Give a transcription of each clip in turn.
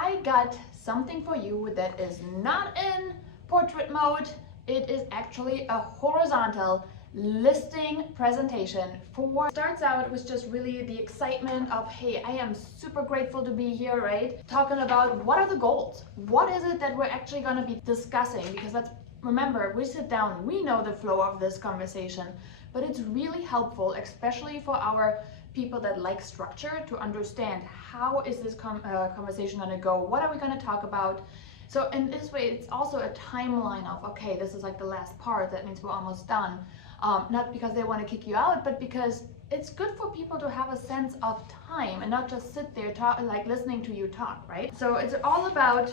I got something for you that is not in portrait mode. It is actually a horizontal listing presentation for starts out with just really the excitement of, hey, I am super grateful to be here, right? Talking about what are the goals? What is it that we're actually going to be discussing? Because let's remember, we sit down, we know the flow of this conversation, but it's really helpful, especially for our people that like structure, to understand how is this conversation going to go? What are we going to talk about? So in this way, it's also a timeline of, okay, this is like the last part, that means we're almost done. Not because they want to kick you out, but because it's good for people to have a sense of time and not just sit there like listening to you talk, right? So it's all about,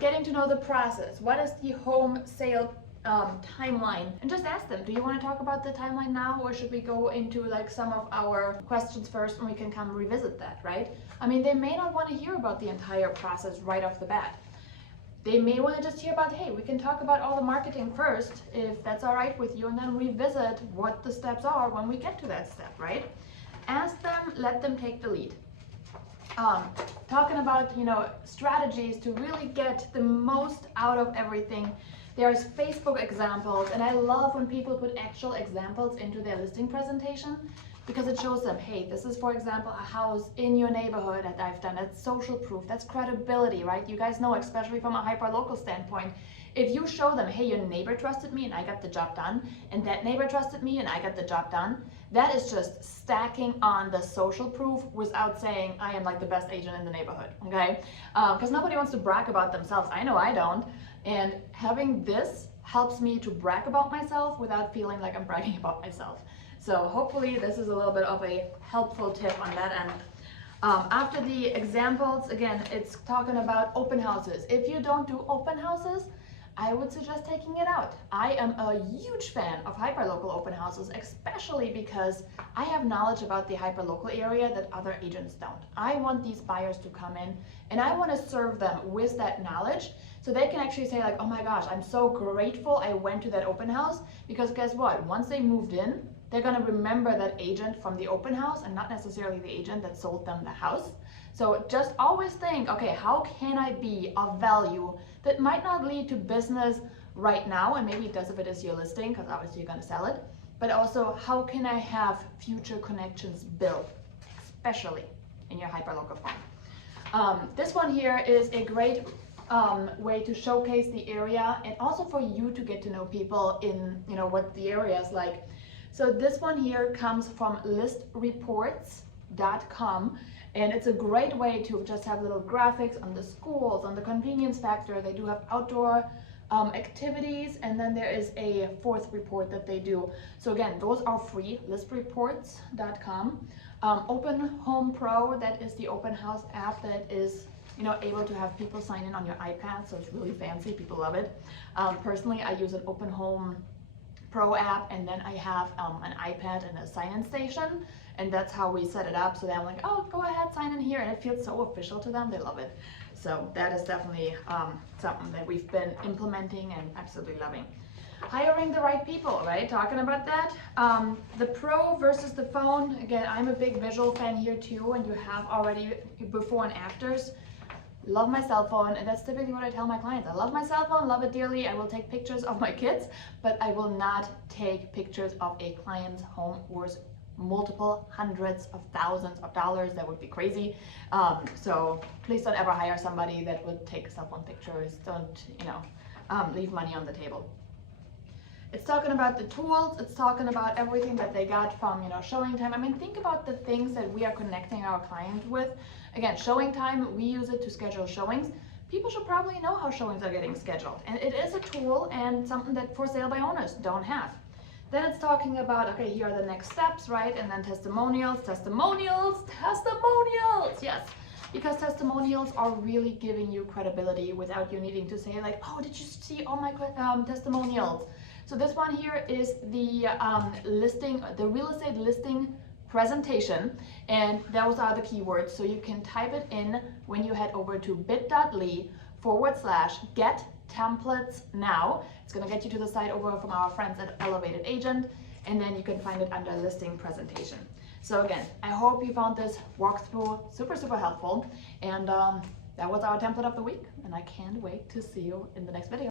getting to know the process. What is the home sale timeline? And just ask them, do you want to talk about the timeline now, or should we go into like some of our questions first and we can come revisit that, right? I mean, they may not want to hear about the entire process right off the bat. They may want to just hear about, hey, we can talk about all the marketing first, if that's all right with you, and then revisit what the steps are when we get to that step, right? Ask them, let them take the lead. Talking about, strategies to really get the most out of everything. There's Facebook examples, and I love when people put actual examples into their listing presentation, because it shows them, hey, this is, for example, a house in your neighborhood that I've done. That's social proof, that's credibility, right? You guys know, especially from a hyper-local standpoint, if you show them, hey, your neighbor trusted me and I got the job done, and that neighbor trusted me and I got the job done, that is just stacking on the social proof without saying, I am like the best agent in the neighborhood, okay? Because nobody wants to brag about themselves. I know I don't. And having this helps me to brag about myself without feeling like I'm bragging about myself. So hopefully this is a little bit of a helpful tip on that end. After the examples, again, it's talking about open houses. If you don't do open houses, I would suggest taking it out. I am a huge fan of hyperlocal open houses, especially because I have knowledge about the hyperlocal area that other agents don't. I want these buyers to come in and I want to serve them with that knowledge, so they can actually say like, oh my gosh, I'm so grateful I went to that open house, because guess what? Once they moved in, they're going to remember that agent from the open house and not necessarily the agent that sold them the house. So just always think, okay, how can I be of value that might not lead to business right now, and maybe it does if it is your listing, because obviously you're going to sell it, but also how can I have future connections built, especially in your hyperlocal form. This one here is a great way to showcase the area, and also for you to get to know people in, what the area is like. So this one here comes from listreports.com, and it's a great way to just have little graphics on the schools, on the convenience factor. They do have outdoor activities, and then there is a fourth report that they do. So again, those are free, listreports.com. Open Home Pro, that is the open house app that is able to have people sign in on your iPad, so it's really fancy, people love it. Personally, I use an Open Home Pro app, and then I have an iPad and a sign-in station, and that's how we set it up. So then I'm like, oh, go ahead, sign in here, and it feels so official to them. They love it. So that is definitely something that we've been implementing and absolutely loving. Hiring the right people, right? Talking about that. The pro versus the phone. Again, I'm a big visual fan here too, and you have already before and afters. Love my cell phone, and that's typically what I tell my clients. I love my cell phone, love it dearly. I will take pictures of my kids, but I will not take pictures of a client's home worth multiple hundreds of thousands of dollars. That would be crazy. So please don't ever hire somebody that would take cell phone pictures. Don't, leave money on the table. It's talking about the tools. It's talking about everything that they got from, showing time. I mean, think about the things that we are connecting our client with. Again, showing time, we use it to schedule showings. People should probably know how showings are getting scheduled. And it is a tool and something that for sale by owners don't have. Then it's talking about, okay, here are the next steps, right? And then testimonials, yes. Because testimonials are really giving you credibility without you needing to say like, oh, did you see all my testimonials? So this one here is the the real estate listing presentation, and those are the keywords. So you can type it in when you head over to bit.ly/get templates now. It's going to get you to the site over from our friends at Elevated Agent, and then you can find it under listing presentation. So again, I hope you found this walkthrough super helpful, and that was our template of the week, and I can't wait to see you in the next video.